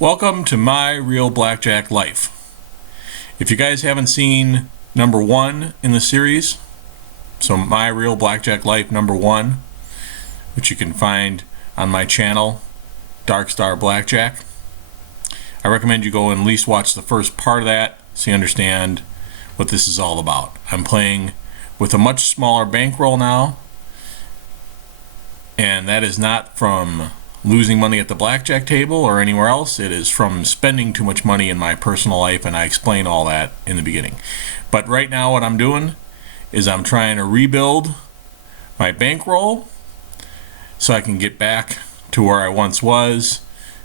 Welcome to My Real Blackjack Life. If you guys haven't seen number 1 in the series, so My Real Blackjack Life number 1, which you can find on my channel, Dark Star Blackjack, I recommend you go and at least watch the first part of that so you understand what this is all about. I'm playing with a much smaller bankroll now, and that is not from losing money at the blackjack table or anywhere else. It is from spending too much money in my personal life, and I explain all that in the beginning. But right now what I'm doing is I'm trying to rebuild my bankroll so I can get back to where I once was,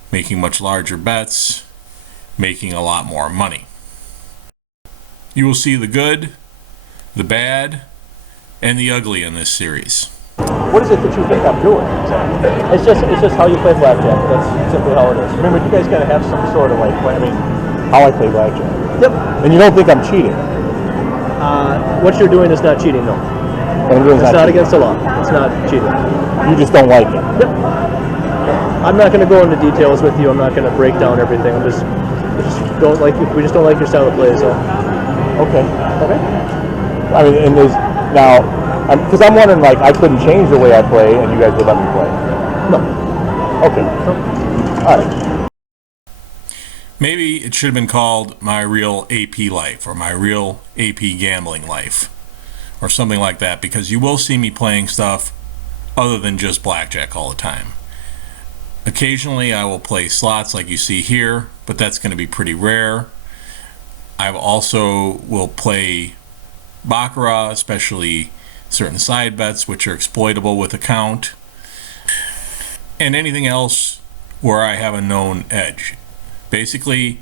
making much larger bets, making a lot more money. You will see the good, the bad, and the ugly in this series. What is it that you think I'm doing? It's just how you play blackjack. That's simply how it is. Remember, you guys gotta have some sort of how I play blackjack. Yep. And you don't think I'm cheating? What you're doing is not cheating, no. It's not against the law. It's not cheating. You just don't like it. Yep. I'm not going to go into details with you. I'm not going to break down everything. We just don't like your style of play. So. Okay. I mean, and there's now, because I'm wondering, I couldn't change the way I play, and you guys would let me play. No. Okay. No. All right. Maybe it should have been called My Real AP Life or My Real AP Gambling Life or something like that, because you will see me playing stuff other than just blackjack all the time. Occasionally I will play slots like you see here, but that's going to be pretty rare. I also will play baccarat, especially certain side bets which are exploitable with a count, and anything else where I have a known edge. Basically,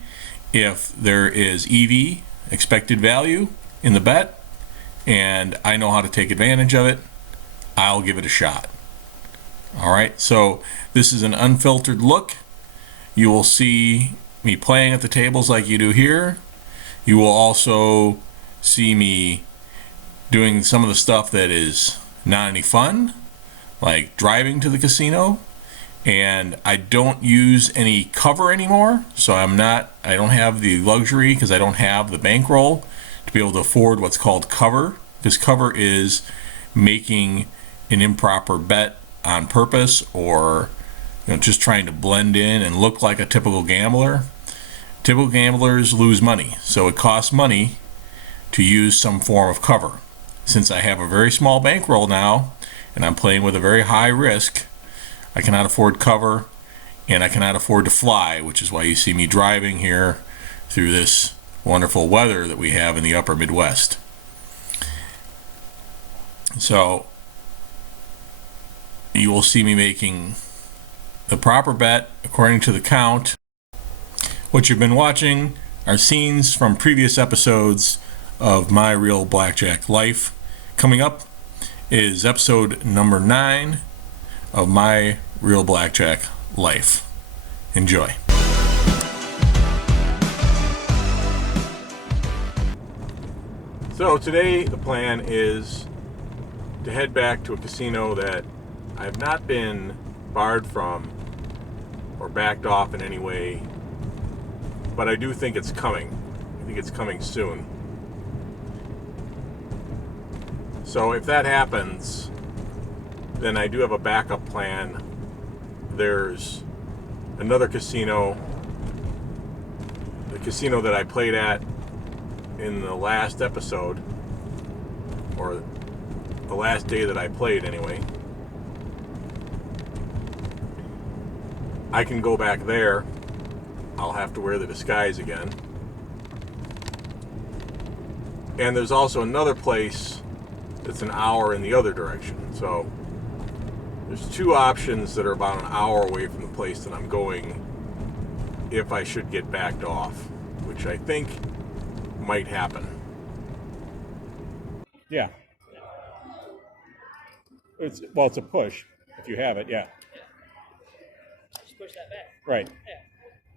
if there is EV, expected value, in the bet, and I know how to take advantage of it, I'll give it a shot. Alright, so this is an unfiltered look. You will see me playing at the tables like you do here. You will also see me doing some of the stuff that is not any fun, like driving to the casino. And I don't use any cover anymore, so I don't have the luxury, because I don't have the bankroll, to be able to afford what's called cover. Because cover is making an improper bet on purpose, or just trying to blend in and look like a typical gambler. Typical gamblers lose money, so it costs money to use some form of cover. Since I have a very small bankroll now, and I'm playing with a very high risk, I cannot afford cover, and I cannot afford to fly, which is why you see me driving here through this wonderful weather that we have in the upper Midwest. So you will see me making the proper bet according to the count. What you've been watching are scenes from previous episodes of My Real Blackjack Life. Coming up is episode number 9 of My Real Blackjack Life. Enjoy. So today the plan is to head back to a casino that I have not been barred from or backed off in any way, but I do think it's coming. I think it's coming soon. So if that happens, then I do have a backup plan. There's another casino, the casino that I played at in the last episode, or the last day that I played anyway. I can go back there. I'll have to wear the disguise again. And there's also another place that's an hour in the other direction. So there's 2 options that are about an hour away from the place that I'm going if I should get backed off, which I think might happen. Yeah. It's a push if you have it, yeah. Just push that back. Right. Yeah.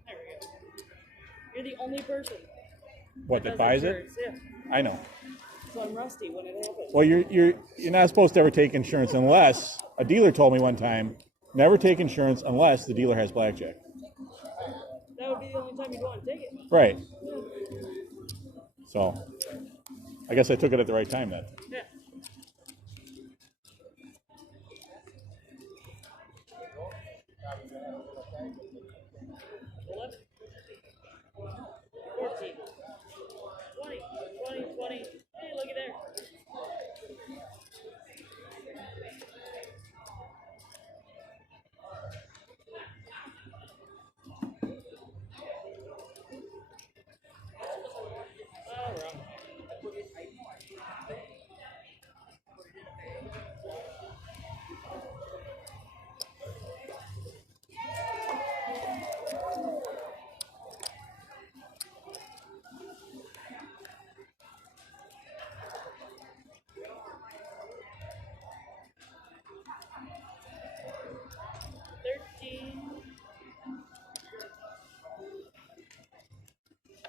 There we go. You're the only person. That buys it? Yeah. I know. So I'm rusty when it happens. Well, you're not supposed to ever take insurance unless a dealer told me one time, never take insurance unless the dealer has blackjack. That would be the only time you'd want to take it. Right. So, I guess I took it at the right time then. Yeah. Eleven. 14. 20. 20. 20. Hey, looky there. Oh, wrong.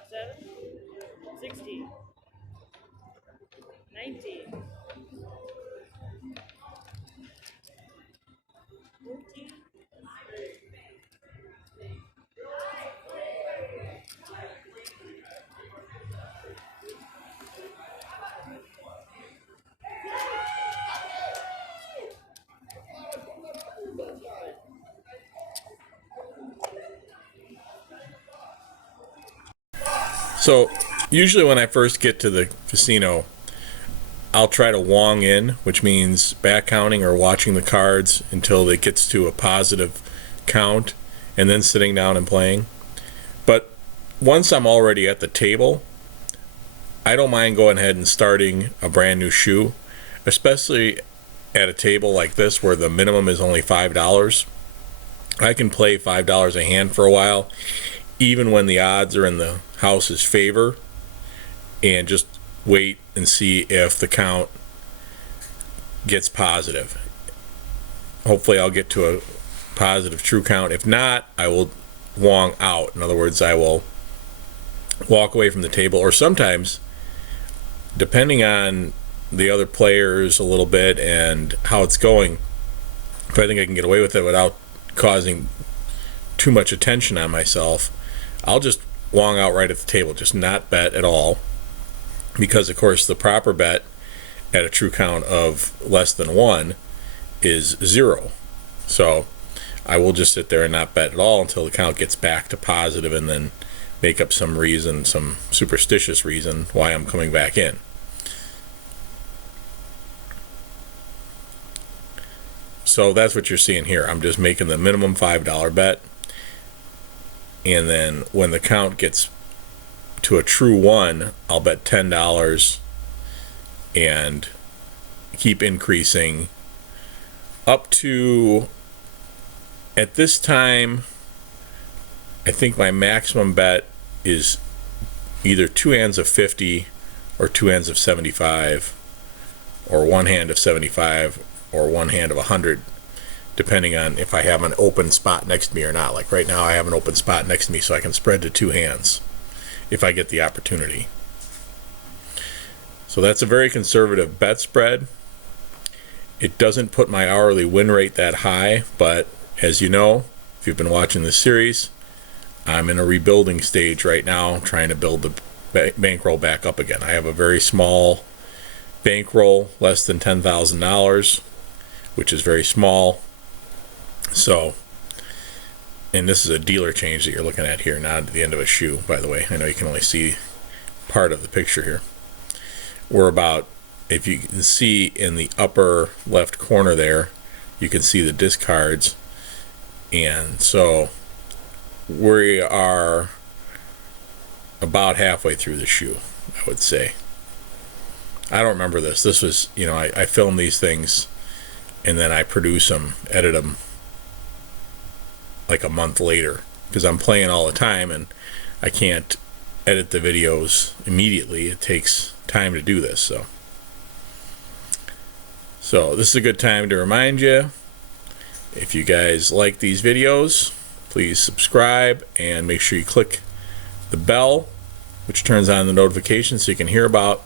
Seven, 16, 19, 14, So usually when I first get to the casino, I'll try to wong in, which means back counting or watching the cards until it gets to a positive count and then sitting down and playing. But once I'm already at the table, I don't mind going ahead and starting a brand new shoe, especially at a table like this where the minimum is only $5. I can play $5 a hand for a while, even when the odds are in the house's favor, and just wait and see if the count gets positive. Hopefully I'll get to a positive true count. If not, I will wong out. In other words, I will walk away from the table, or sometimes, depending on the other players a little bit and how it's going, if I think I can get away with it without causing too much attention on myself, I'll just wong out right at the table, just not bet at all, because of course the proper bet at a true count of less than 1 is 0. So I will just sit there and not bet at all until the count gets back to positive, and then make up some reason, some superstitious reason why I'm coming back in. So that's what you're seeing here. I'm just making the minimum $5 bet, and then when the count gets to a true 1, I'll bet $10 and keep increasing up to, at this time, I think my maximum bet is either 2 hands of 50 or 2 hands of 75, or 1 hand of 75 or 1 hand of 100, depending on if I have an open spot next to me or not. Like right now I have an open spot next to me, so I can spread to 2 hands if I get the opportunity. So that's a very conservative bet spread. It doesn't put my hourly win rate that high, but as you know, if you've been watching this series, I'm in a rebuilding stage right now, trying to build the bankroll back up again. I have a very small bankroll, less than $10,000, which is very small. So, and this is a dealer change that you're looking at here, not at the end of a shoe, by the way. I know you can only see part of the picture here. We're about, if you can see in the upper left corner there, you can see the discards. And so we are about halfway through the shoe, I would say. I don't remember this. This was, you know, I film these things and then I produce them, edit them like a month later, because I'm playing all the time and I can't edit the videos immediately. It takes time to do this. So this is a good time to remind you, if you guys like these videos, please subscribe and make sure you click the bell, which turns on the notifications so you can hear about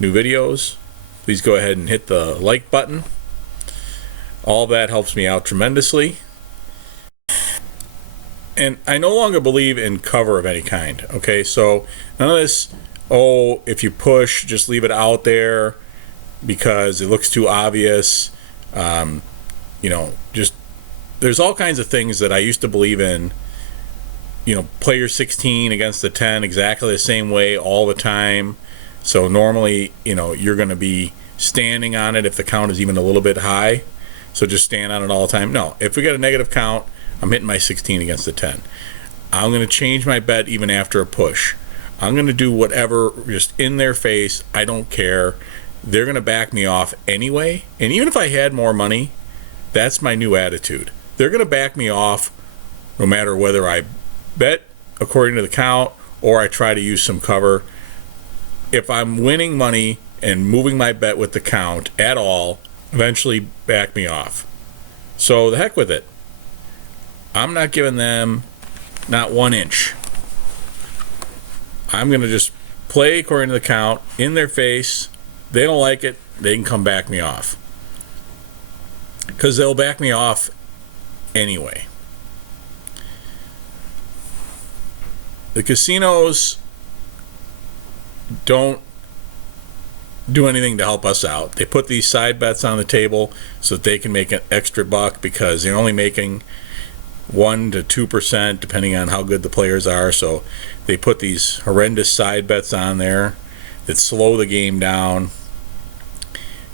new videos. Please go ahead and hit the like button. All that helps me out tremendously. And I no longer believe in cover of any kind. Okay, so none of this, oh, if you push, just leave it out there because it looks too obvious. Just there's all kinds of things that I used to believe in. Player 16 against the 10 exactly the same way all the time. So normally, you're going to be standing on it if the count is even a little bit high. So just stand on it all the time. No, if we got a negative count, I'm hitting my 16 against the 10. I'm going to change my bet even after a push. I'm going to do whatever, just in their face. I don't care. They're going to back me off anyway. And even if I had more money, that's my new attitude. They're going to back me off no matter whether I bet according to the count or I try to use some cover. If I'm winning money and moving my bet with the count at all, eventually back me off. So the heck with it. I'm not giving them not 1 inch. I'm going to just play according to the count in their face. They don't like it, they can come back me off. Because they'll back me off anyway. The casinos don't do anything to help us out. They put these side bets on the table so that they can make an extra buck because they're only making 1 to 2% depending on how good the players are. So they put these horrendous side bets on there that slow the game down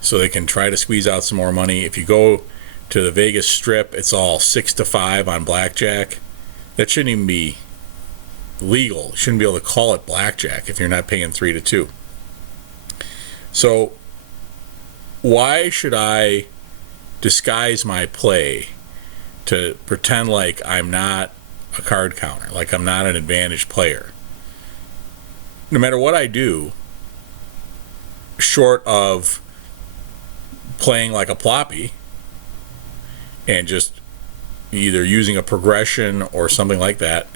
so they can try to squeeze out some more money. If you go to the Vegas Strip, it's all 6 to 5 on Blackjack. That shouldn't even be legal. You shouldn't be able to call it Blackjack if you're not paying 3 to 2. So why should I disguise my play to pretend like I'm not a card counter, like I'm not an advantaged player? No matter what I do, short of playing like a ploppy and just either using a progression or something like that,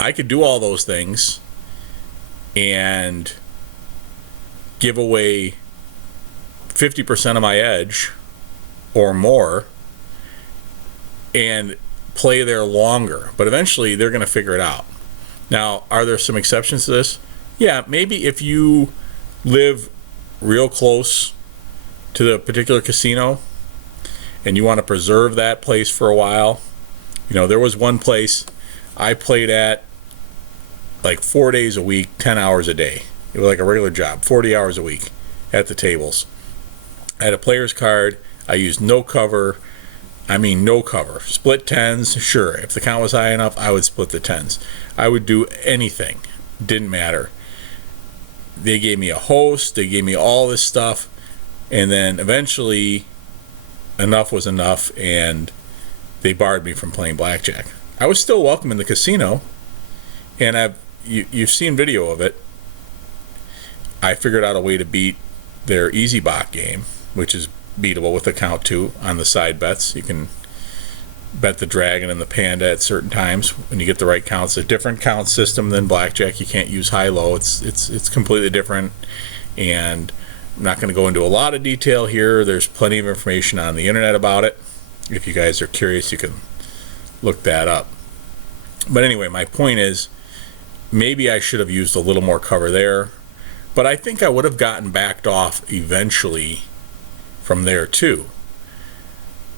I could do all those things and give away 50% of my edge or more and play there longer. But eventually they're going to figure it out. Now, are there some exceptions to this? Yeah, maybe if you live real close to the particular casino and you want to preserve that place for a while. There was one place I played at like 4 days a week, 10 hours a day. It was like a regular job, 40 hours a week at the tables. I had a player's card. I used no cover. I mean, no cover. Split tens, sure. If the count was high enough, I would split the tens. I would do anything. Didn't matter. They gave me a host. They gave me all this stuff. And then eventually, enough was enough, and they barred me from playing blackjack. I was still welcome in the casino, and you've seen video of it. I figured out a way to beat their easy bot game, which is beatable with the count 2 on the side bets. You can bet the dragon and the panda at certain times when you get the right counts. A different count system than blackjack. You can't use high-low. It's completely different, and I'm not going to go into a lot of detail here. There's plenty of information on the internet about it. If you guys are curious, you can look that up. But anyway, my point is, maybe I should have used a little more cover there, but I think I would have gotten backed off eventually from there too.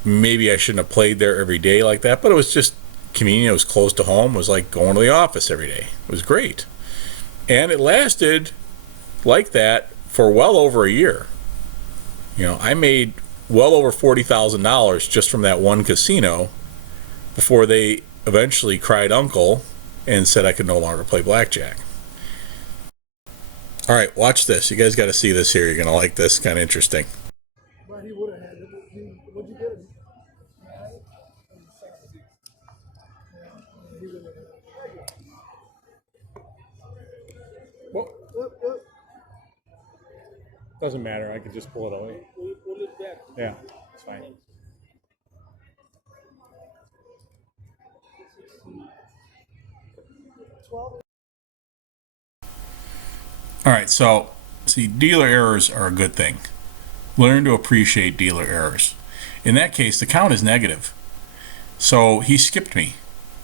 Maybe I shouldn't have played there every day like that, but it was just convenient. It was close to home. It was like going to the office every day. It was great. And it lasted like that for well over a year. I made well over $40,000 just from that one casino before they eventually cried uncle and said I could no longer play blackjack. All right, watch this. You guys got to see this here. You're going to like this. Kind of interesting. But he would have had it. What'd you get him? Well, doesn't matter. I could just pull it away. Pull it back. Yeah, it's fine. All right, so see, dealer errors are a good thing. Learn to appreciate dealer errors. In that case, the count is negative. So he skipped me.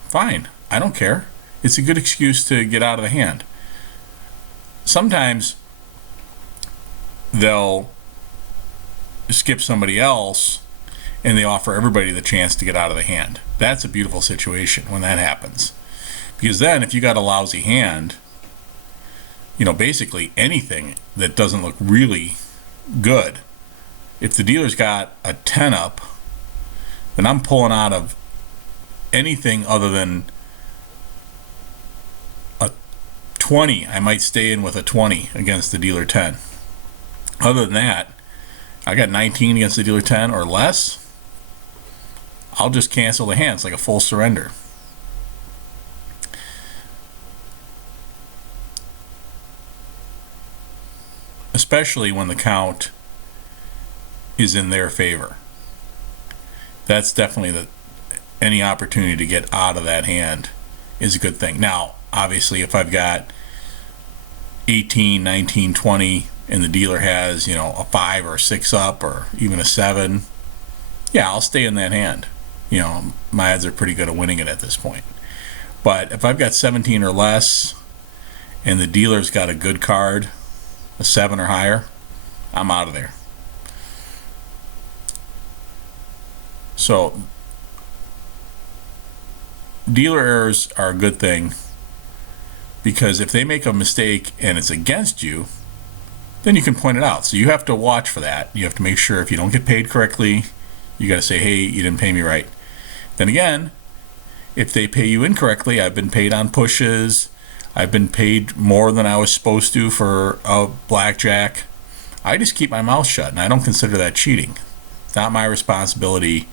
fine. I don't care. It's a good excuse to get out of the hand. Sometimes they'll skip somebody else and they offer everybody the chance to get out of the hand. That's a beautiful situation when that happens. Because then if you got a lousy hand, basically anything that doesn't look really good, if the dealer's got a 10 up, then I'm pulling out of anything other than a 20. I might stay in with a 20 against the dealer 10. Other than that, I got 19 against the dealer 10 or less, I'll just cancel the hand. It's like a full surrender. Especially when the count is in their favor. That's definitely any opportunity to get out of that hand is a good thing. Now, obviously, if I've got 18, 19, 20, and the dealer has, a 5 or a 6 up or even a 7, yeah, I'll stay in that hand. My odds are pretty good at winning it at this point. But if I've got 17 or less and the dealer's got a good card, a 7 or higher, I'm out of there. So dealer errors are a good thing, because if they make a mistake and it's against you, then you can point it out. So you have to watch for that. You have to make sure if you don't get paid correctly, you got to say, hey, you didn't pay me right. Then again, if they pay you incorrectly, I've been paid on pushes, I've been paid more than I was supposed to for a blackjack, I just keep my mouth shut, and I don't consider that cheating. It's not my responsibility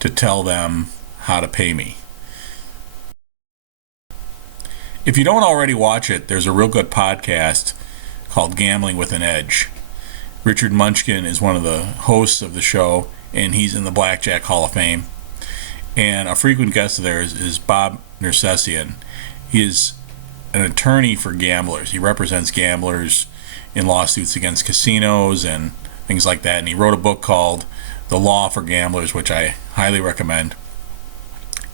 to tell them how to pay me. If you don't already watch it, there's a real good podcast called Gambling with an Edge. Richard Munchkin is one of the hosts of the show, and he's in the Blackjack Hall of Fame. And a frequent guest of theirs is Bob Nersessian. He is an attorney for gamblers. He represents gamblers in lawsuits against casinos and things like that. And he wrote a book called The Law for Gamblers, which I highly recommend.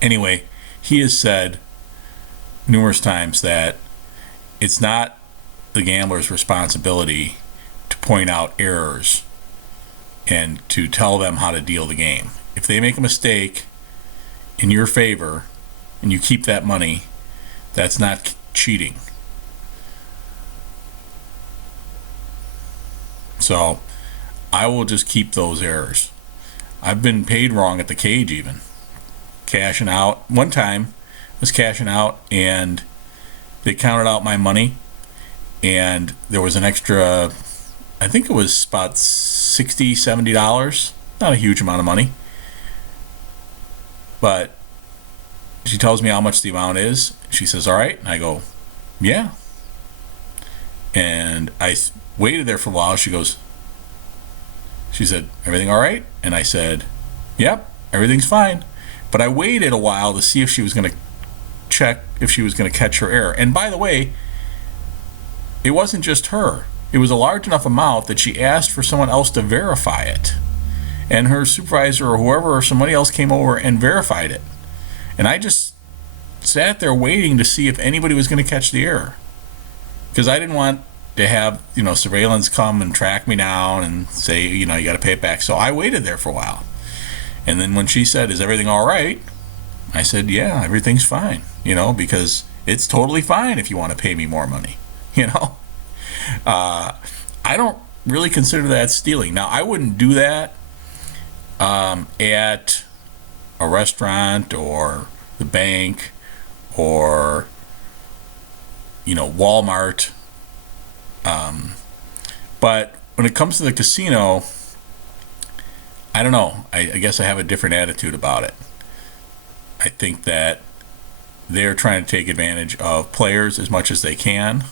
Anyway, he has said numerous times that it's not the gambler's responsibility to point out errors and to tell them how to deal the game. If they make a mistake in your favor and you keep that money, that's not cheating. So I will just keep those errors. I've been paid wrong at the cage, even cashing out. One time I was cashing out and they counted out my money, and there was an extra, I think it was about $60, $70, not a huge amount of money, but she tells me how much the amount is. She says, all right. And I go, yeah. And I waited there for a while. She said, everything all right? And I said, yep, everything's fine. But I waited a while to see if she was going to check, if she was going to catch her error. And by the way, it wasn't just her. It was a large enough amount that she asked for someone else to verify it. And her supervisor or whoever or somebody else came over and verified it. And I just sat there waiting to see if anybody was going to catch the error, because I didn't want to have surveillance come and track me down and say you got to pay it back. So I waited there for a while, and then when she said, is everything all right, I said, yeah, everything's fine, because it's totally fine if you want to pay me more money. I don't really consider that stealing. Now, I wouldn't do that at a restaurant or the bank or Walmart, but when it comes to the casino, I don't know. I guess I have a different attitude about it. I think that they're trying to take advantage of players as much as they can.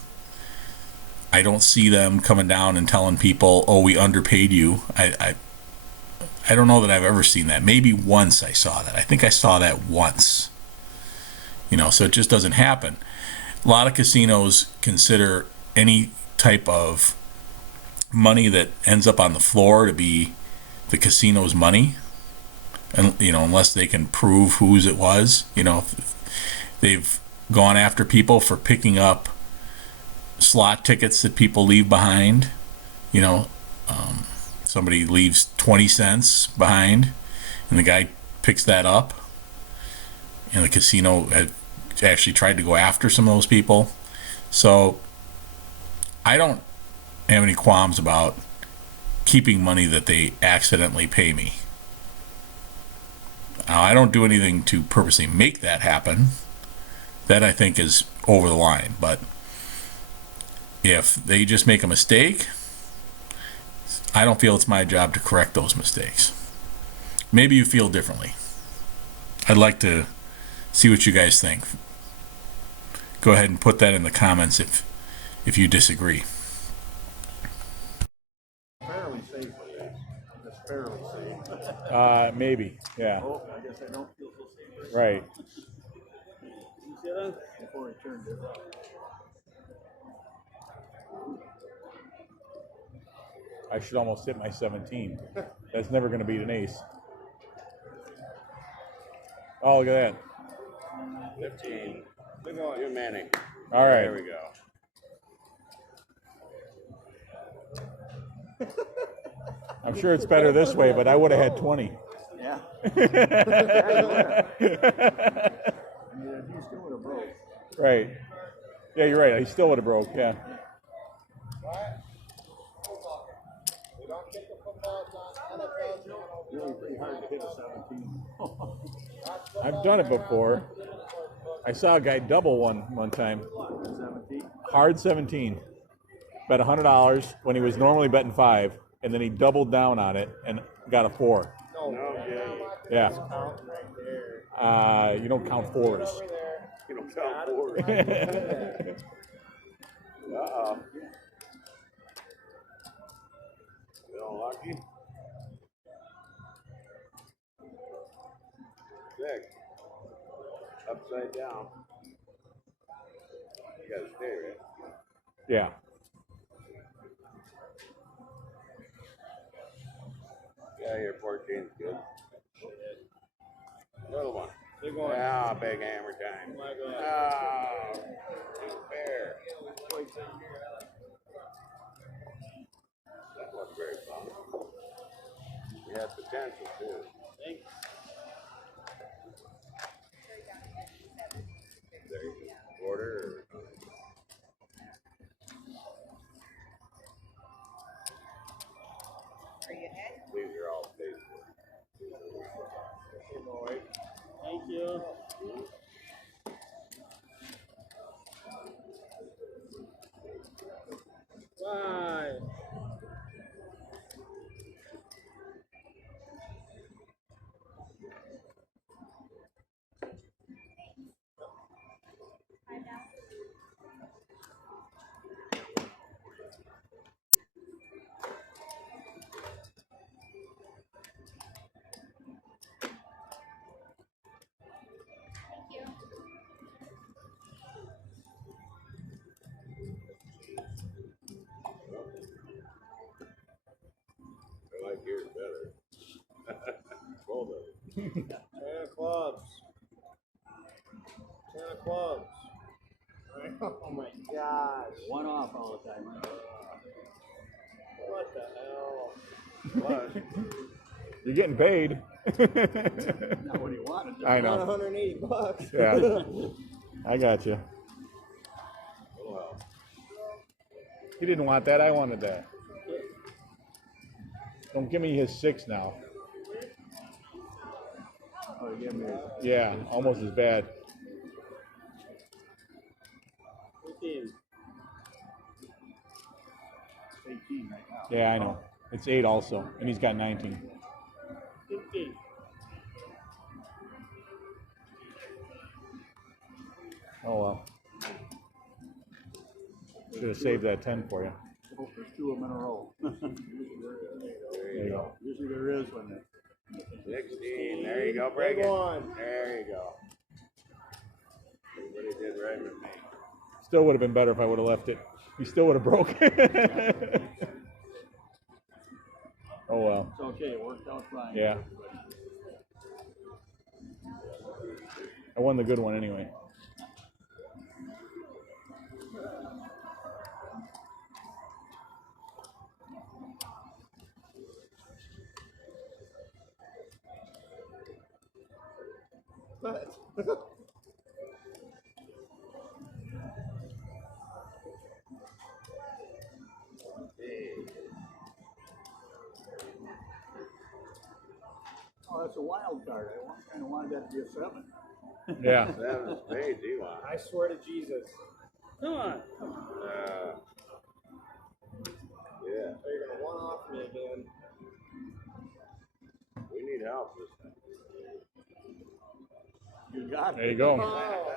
I don't see them coming down and telling people, oh, we underpaid you. I don't know that I've ever seen that. Maybe once I saw that. I think I saw that once. So it just doesn't happen. A lot of casinos consider any type of money that ends up on the floor to be the casino's money, and unless they can prove whose it was. They've gone after people for picking up slot tickets that people leave behind. You know, somebody leaves 20 cents behind, and the guy picks that up. And the casino had actually tried to go after some of those people. So I don't have any qualms about keeping money that they accidentally pay me. Now, I don't do anything to purposely make that happen. That I think is over the line. But if they just make a mistake, I don't feel it's my job to correct those mistakes. Maybe you feel differently. I'd like to see what you guys think. Go ahead and put that in the comments if you disagree. Fairly safe with this. It's fairly safe. Maybe. Yeah. Oh, I guess I don't feel so safe. Right. You see that? Before I turned it up. I should almost hit my 17. That's never going to beat an ace. Oh, look at that. 15. Look on you, Manning. All right. There we go. I'm sure it's better this way, but I would have had 20. Yeah. Yeah, he still would have broke. Right. Yeah, you're right. He still would have broke. Yeah. Really pretty hard to hit a 17. I've done it before. I saw a guy double one time. 17? Hard 17. Bet $100 when he was normally betting 5, and then he doubled down on it and got a 4. Yeah. You don't count 4s. You don't count forward. Uh-oh. Feeling lucky? Six. Upside down. You gotta stay, right? Yeah. Yeah, your 14's good. Little one. Big one. Ah, big hammer time. Ah, too fair. That was very fun. You had potential too. Thanks. There you go. Quarter. These are all paid for. Thank you. Bye. I like yours better. Both of them. 10 of clubs. 10 of clubs. Oh my gosh. One off all the time. What the hell? What? You're getting paid. Not what he wanted. I Not know. 180 bucks. Yeah. I got you. Well, He didn't want that. I wanted that. Don't give me his 6 now. Oh, you gave me a Yeah, almost as bad. 15. 18 right now. Yeah, I know. It's 8 also, and he's got 19. 15. Oh well. Should have saved that 10 for you. Oh, there's 2 of them in a row. There you go. Usually there is when the 16. There you go. Break Big it. one. There you go. Everybody did right with me. Still would have been better if I would have left it. He still would have broke. Oh well. It's okay, it worked out fine. Yeah. I won the good one anyway. What? Oh, that's a wild card. I kind of wanted that to be a 7. Yeah. 7 of spades, you want. I swear to Jesus. Come on. Yeah. So you're gonna one off me again. We need help this time. You got it. There you go. Oh.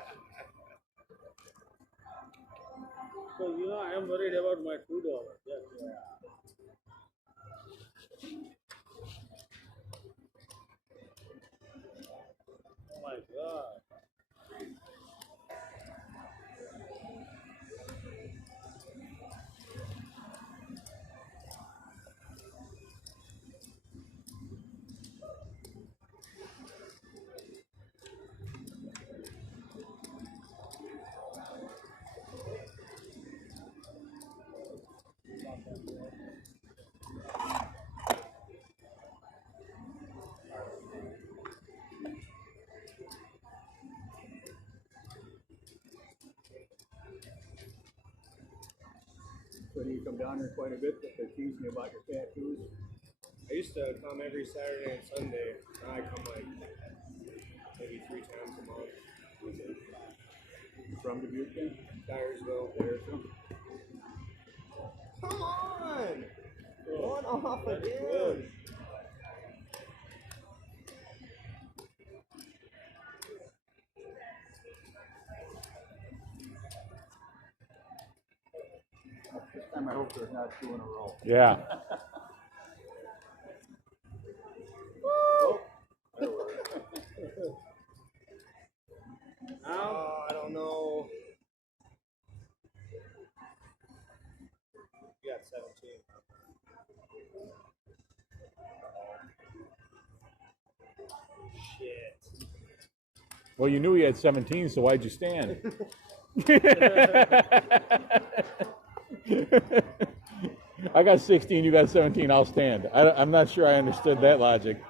So you know I am worried about my $2. Yes. Oh my God. So do you come down here quite a bit if they're teasing you about your tattoos? I used to come every Saturday and Sunday. Now I come like maybe 3 times a month. From Dubuque then? Dyersville. Come on! One off again. This time I hope there's not 2 in a row. Yeah. Oh, I don't know. You got 17. Shit. Well, you knew he had 17, so why'd you stand? I got 16, you got 17, I'll stand. I'm not sure I understood that logic.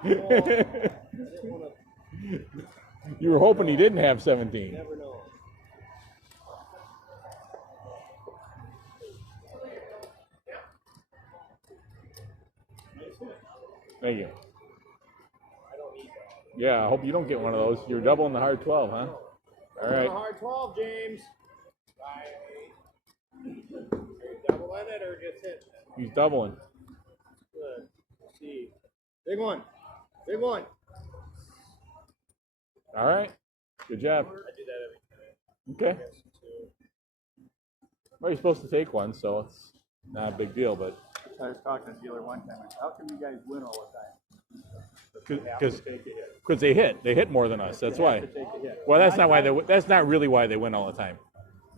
You were hoping he didn't have 17. Never know. Thank you. I don't need that. Yeah, I hope you don't get one of those. You're doubling the hard 12, huh? All right. Hard 12, James. Are you doubling it or just hit? He's doubling. Good. Let's see. Big one. Big one. All right. Good job. I do that every time. Okay. Well, you're supposed to take one, so it's not a big deal, but I was talking to the dealer one time. How come you guys win all the time? because they hit more than us. That's why. Well, that's not why that's not really why they win all the time.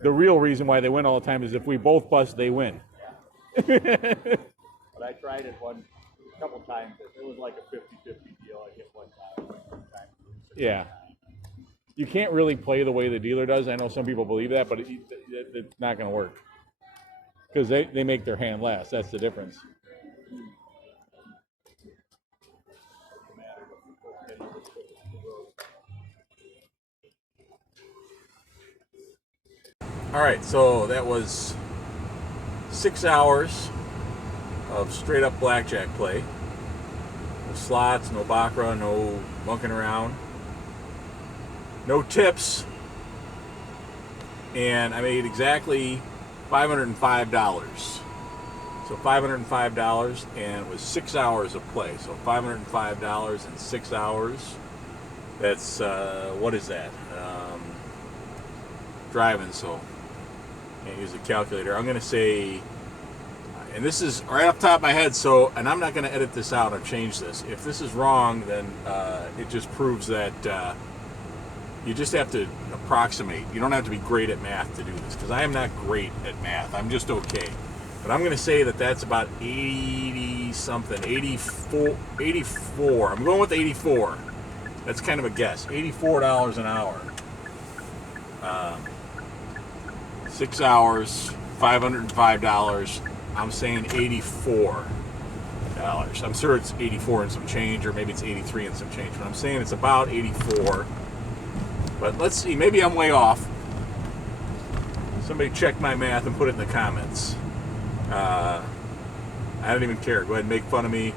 The real reason why they win all the time is if we both bust, they win. But I tried it a couple times. It was like a 50-50 deal. I hit one time. Yeah. You can't really play the way the dealer does. I know some people believe that, but it's not going to work. Because they make their hand last. That's the difference. All right, so that was 6 hours of straight up blackjack play. No slots, no baccarat, no monkeying around, no tips, and I made exactly $505. So $505, and it was 6 hours of play. So $505 in 6 hours. That's what is that? Driving, so can't use a calculator. I'm going to say, and this is right off the top of my head, so, and I'm not going to edit this out or change this. If this is wrong, then it just proves that you just have to approximate. You don't have to be great at math to do this, because I am not great at math. I'm just okay. But I'm going to say that that's about 80-something, 84. I'm going with 84. That's kind of a guess. $84 an hour. 6 hours, $505. I'm saying $84. I'm sure it's 84 and some change, or maybe it's 83 and some change, but I'm saying it's about 84. But let's see, maybe I'm way off. Somebody check my math and put it in the comments. I don't even care. Go ahead and make fun of me.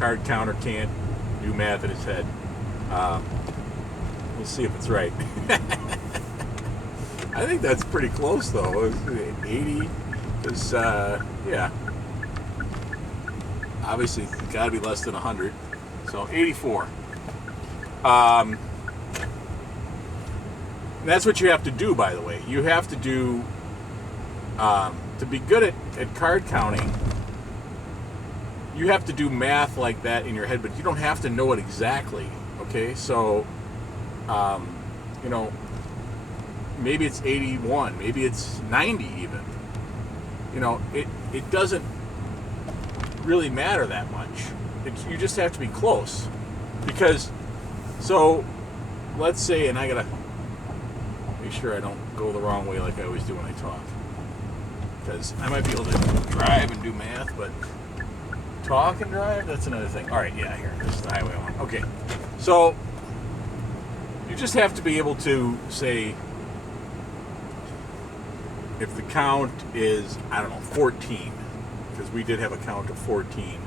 Card counter can't do math in his head. We'll see if it's right. I think that's pretty close, though. 80 is, yeah. Obviously, it's got to be less than 100. So 84. That's what you have to do, by the way. You have to do, to be good at card counting, you have to do math like that in your head, but you don't have to know it exactly, okay? So, you know, maybe it's 81, maybe it's 90 even. You know, it doesn't really matter that much. You just have to be close. Because, so, let's say, and I gotta make sure I don't go the wrong way like I always do when I talk. Because I might be able to drive and do math, but talk and drive, that's another thing. All right, yeah, here, this is the highway one. Okay, so you just have to be able to say, if the count is, I don't know, 14, because we did have a count of 14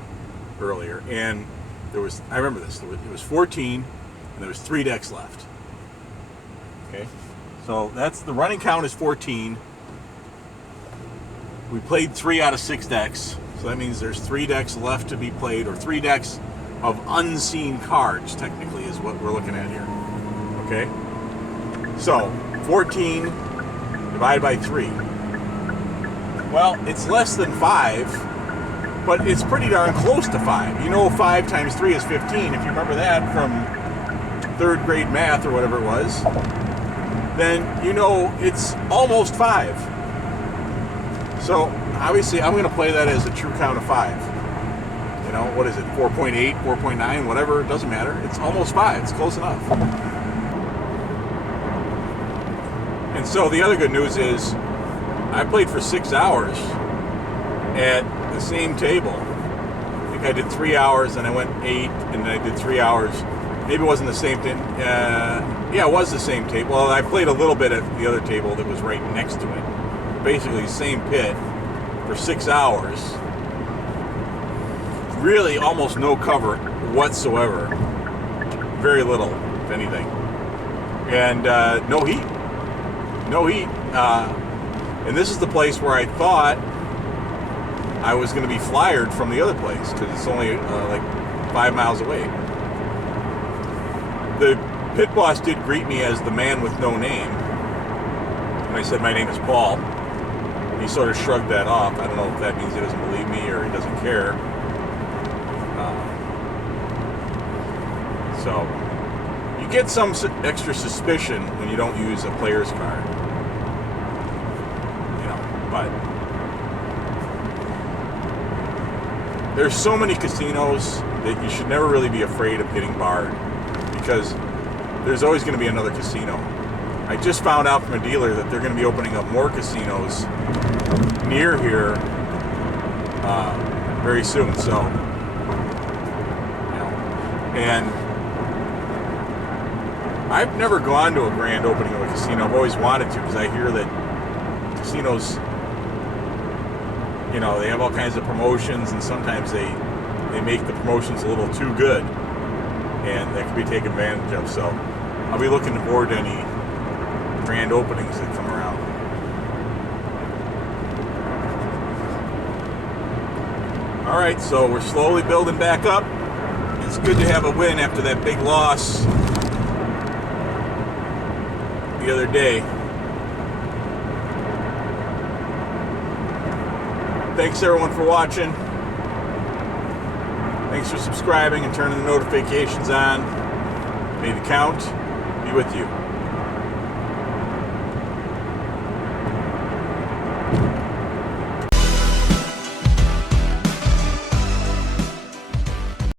earlier, and there was, I remember this, it was 14, and there was 3 decks left. Okay, so that's, the running count is 14. We played 3 out of 6 decks, so that means there's 3 decks left to be played, or 3 decks of unseen cards, technically, is what we're looking at here. Okay? So, 14 divided by 3. Well, it's less than 5, but it's pretty darn close to 5. You know 5 times 3 is 15. If you remember that from 3rd grade math or whatever it was, then you know it's almost 5. So, obviously, I'm going to play that as a true count of 5. You know, what is it, 4.8, 4.9, whatever, it doesn't matter. It's almost 5. It's close enough. And so, the other good news is, I played for 6 hours at the same table. I think I did 3 hours, and I went 8, and then I did 3 hours. Maybe it wasn't the same thing. Yeah, it was the same table. Well, I played a little bit at the other table that was right next to it. Basically the same pit for 6 hours. Really almost no cover whatsoever. Very little, if anything. And no heat. No heat. And this is the place where I thought I was going to be flyered from the other place, because it's only like 5 miles away. The pit boss did greet me as the man with no name. And I said my name is Paul. He sort of shrugged that off. I don't know if that means he doesn't believe me or he doesn't care. So, you get some extra suspicion when you don't use a player's card. You know, but there's so many casinos that you should never really be afraid of getting barred, because there's always going to be another casino. I just found out from a dealer that they're going to be opening up more casinos near here very soon. So, you know, and I've never gone to a grand opening of a casino. I've always wanted to, because I hear that casinos, you know, they have all kinds of promotions, and sometimes they make the promotions a little too good, and that can be taken advantage of. So I'll be looking forward to any grand openings that come around. Alright, so we're slowly building back up. It's good to have a win after that big loss the other day. Thanks everyone for watching. Thanks for subscribing and turning the notifications on. May the count be with you.